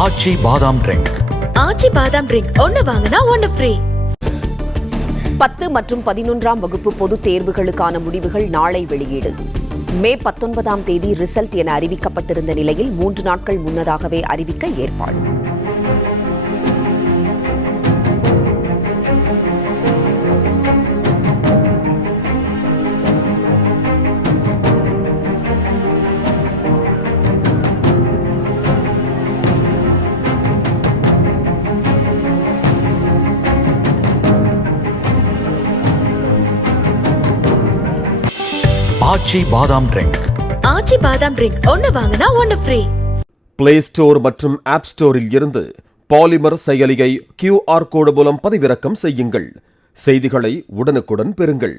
ஆச்சி பாதாம் ட்ரிங்க். ஆச்சி பாதாம் ட்ரிங்க் ஒன்னு வாங்கினா ஒன்னு ஃப்ரீ. 10 மற்றும் 11ஆம் வகுப்பு பொதுத் தேர்வுகளுக்கான முடிவுகள் நாளை வெளியீடு. மே 19ஆம் தேதி ரிசல்ட் என அறிவிக்கப்பட்டிருந்த நிலையில் 3 நாட்கள் முன்னதாகவே அறிவிக்க ஏற்பாடு. ஆச்சி பாதாம் ட்ரிங்க். ஆச்சி பாதாம் ட்ரிங்க் ஒன்னு வாங்கினா ஒன்னு ஃப்ரீ. பிளே ஸ்டோர் மற்றும் ஆப் ஸ்டோரில் இருந்து பாலிமர் செயலியை QR கோடு மூலம் பதிவிறக்கம் செய்யுங்கள். செய்திகளை உடனுக்குடன் பெறுங்கள்.